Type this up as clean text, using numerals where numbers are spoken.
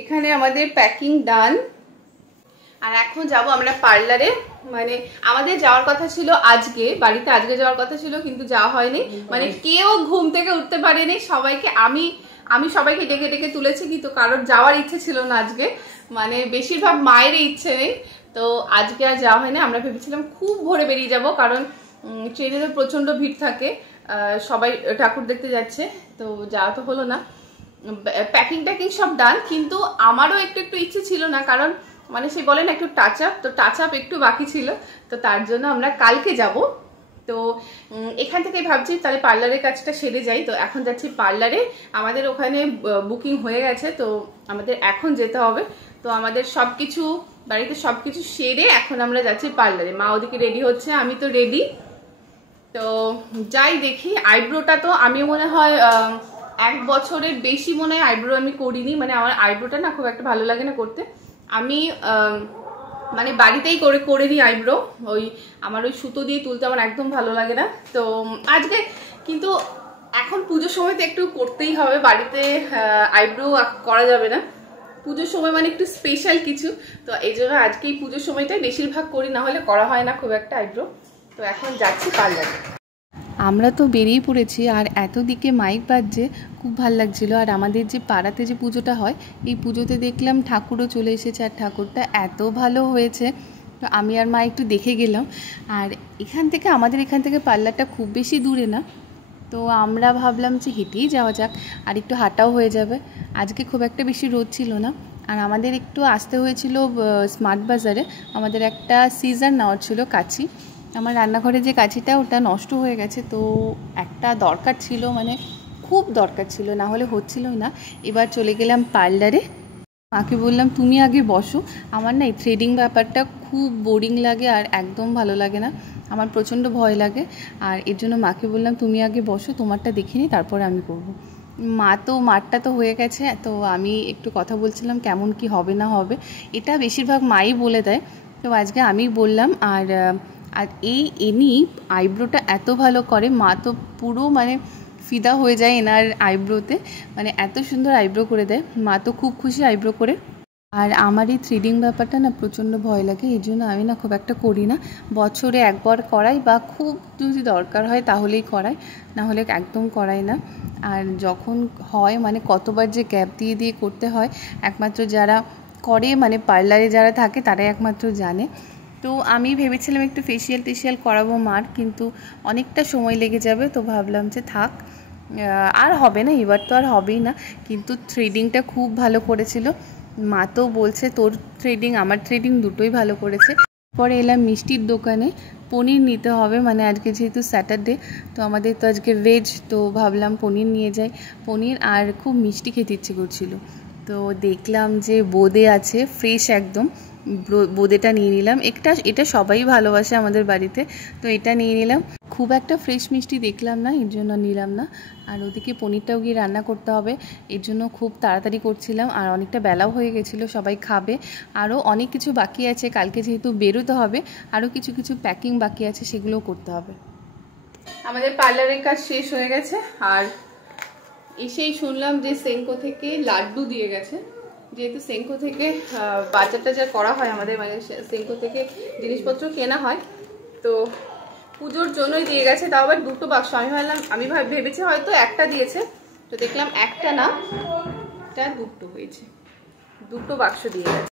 এখানে আমাদের প্যাকিং ডান। আর এখন যাব আমরা পার্লারে। মানে আমাদের যাওয়ার কথা ছিল আজকে, বাড়িতে আজকে যাওয়ার কথা ছিল, কিন্তু যাওয়া হয়নি। মানে কেউ ঘুম থেকে উঠতে পারেনি, সবাইকে আমি সবাইকে ডেকে ডেকে তুলেছি, কিন্তু কারোর যাওয়ার ইচ্ছে ছিল না আজকে। মানে বেশিরভাগ মায়েরই ইচ্ছে নেই, তো আজকে আর যাওয়া হয়নি। আমরা ভেবেছিলাম খুব ভোরে বেরিয়ে যাব, কারণ ট্রেনে তো প্রচন্ড ভিড় থাকে, সবাই ঠাকুর দেখতে যাচ্ছে, তো যাওয়া তো হলো না। প্যাকিং সব ডান, কিন্তু আমারও একটু একটু ইচ্ছে ছিল না, কারণ মানে সে বলে না একটু টাচ আপ একটু বাকি ছিল, তো তার জন্য আমরা কালকে যাব। তো এখান থেকে ভাবছি তাহলে পার্লারের কাজটা সেরে যাই। তো এখন যাচ্ছি পার্লারে, আমাদের ওখানে বুকিং হয়ে গেছে, তো আমাদের এখন যেতে হবে। তো আমাদের সবকিছু বাড়িতে সবকিছু সেরে এখন আমরা যাচ্ছি পার্লারে। মা ওদিকে রেডি হচ্ছে, আমি তো রেডি। তো যাই দেখি। আইব্রোটা তো আমি মনে হয় 1 বছরের বেশি মনে হয় আইব্রো আমি করিনি। মানে আমার আইব্রোটা না খুব একটা ভালো লাগে না করতে। আমি মানে বাড়িতেই করে নিই আইব্রো। আমার ওই সুতো দিয়ে তুলতে আমার একদম ভালো লাগে না। তো আজকে কিন্তু এখন পুজোর সময় তো একটু করতেই হবে, বাড়িতে আইব্রো করা যাবে না। পুজোর সময় মানে একটু স্পেশাল কিছু, তো এই জন্য আজকেই পুজোর সময়টাই বেশিরভাগ করি, না হলে করা হয় না খুব একটা আইব্রো। তো এখন যাচ্ছি পার্লারে। আমরা তো বেরিয়ে পড়েছি, আর এতদিকে মাইক বাজছে, খুব ভাল লাগছিল। আর আমাদের যে পাড়াতে যে পুজোটা হয়, এই পুজোতে দেখলাম ঠাকুরও চলে এসেছে, আর ঠাকুরটা এত ভালো হয়েছে। তো আমি আর মা একটু দেখে গেলাম। আর আমাদের এখান থেকে পার্লারটা খুব বেশি দূরে না, তো আমরা ভাবলাম যে হেঁটেই যাওয়া যাক, আর একটু হাঁটাও হয়ে যাবে। আজকে খুব একটা বেশি রোদ ছিল না। আর আমাদের একটু আসতে হয়েছিল স্মার্ট বাজারে, আমাদের একটা সিজার নেওয়ার ছিল, কাঁচি। আমার রান্নাঘরে যে কাঁচিটা, ওটা নষ্ট হয়ে গেছে, তো একটা দরকার ছিল, মানে খুব দরকার ছিল, না হলে হচ্ছিলই না। এবার চলে গেলাম পার্লারে। মাকে বললাম তুমি আগে বসো, আমার না এই থ্রেডিং ব্যাপারটা খুব বোরিং লাগে, আর একদম ভালো লাগে না, আমার প্রচণ্ড ভয় লাগে। আর এর জন্য মাকে বললাম তুমি আগে বসো, তোমারটা দেখে নিই, তারপরে আমি করব। মারটা তো হয়ে গেছে, তো আমি একটু কথা বলছিলাম কেমন কি হবে না হবে, এটা বেশিরভাগ মাই বলে দেয়, তো আজকে আমি বললাম। আর এনি আইব্রোটা এত ভালো করে, মা তো পুরো মানে ফিদা হয়ে যায় এনার আইব্রোতে, মানে এত সুন্দর আইব্রো করে দেয়, মা তো খুব খুশি আইব্রো করে। আর আমার এই থ্রেডিং ব্যাপারটা না প্রচণ্ড ভয় লাগে, এই জন্য আমি না খুব একটা করি না। বছরে একবার করাই, বা খুব যদি দরকার হয় তাহলেই করাই, না হলে একদম করাই না। আর যখন হয় মানে কতবার যে গ্যাপ দিয়ে দিয়ে করতে হয়, একমাত্র যারা করে মানে পার্লারে যারা থাকে তারাই একমাত্র জানে। তো আমি ভেবেছিলাম একটু ফেসিয়াল করাবো মার, কিন্তু অনেকটা সময় লেগে যাবে, তো ভাবলাম যে থাক, আর হবে না, এবার তো আর হবেই না। কিন্তু থ্রেডিংটা খুব ভালো করেছিল, মা তো বলছে তোর থ্রেডিং আমার থ্রেডিং দুটোই ভালো করেছে। পরে এলাম মিষ্টির দোকানে, পনির নিতে হবে, মানে আজকে যেহেতু স্যাটারডে, তো আমাদের তো আজকে ভেজ, তো ভাবলাম পনির নিয়ে যাই। পনির আর খুব মিষ্টি খেতে ইচ্ছে করছিল, তো দেখলাম যে বোঁদে আছে ফ্রেশ একদম, বোঁদেটা নিয়ে নিলাম। এটা সবাই ভালোবাসে আমাদের বাড়িতে, তো এটা নিয়ে নিলাম। খুব একটা ফ্রেশ মিষ্টি দেখলাম না, এর জন্য নিলাম না। আর ওদিকে পনিরটাও গিয়ে রান্না করতে হবে, এর জন্য খুব তাড়াতাড়ি করছিলাম, আর অনেকটা বেলাও হয়ে গেছিলো, সবাই খাবে। আরও অনেক কিছু বাকি আছে, কালকে যেহেতু বেরোতে হবে, আরও কিছু কিছু প্যাকিং বাকি আছে, সেগুলোও করতে হবে। আমাদের পার্লারের কাজ শেষ হয়ে গেছে, আর এসেই শুনলাম যে সেঙ্কো থেকে লাড্ডু দিয়ে গেছে। যেহেতু সেঙ্কো থেকে বাজার টাজার করা হয় আমাদের, মানে সেঙ্কো থেকে জিনিসপত্র কেনা হয়, তো পুজোর জন্যই দিয়ে গেছে, তাও আবার 2টো বাক্স। আমি ভেবেছি হয়তো একটা দিয়েছে, তো দেখলাম একটা না, এটা 2টো হয়েছে, 2টো বাক্স দিয়ে গেছে।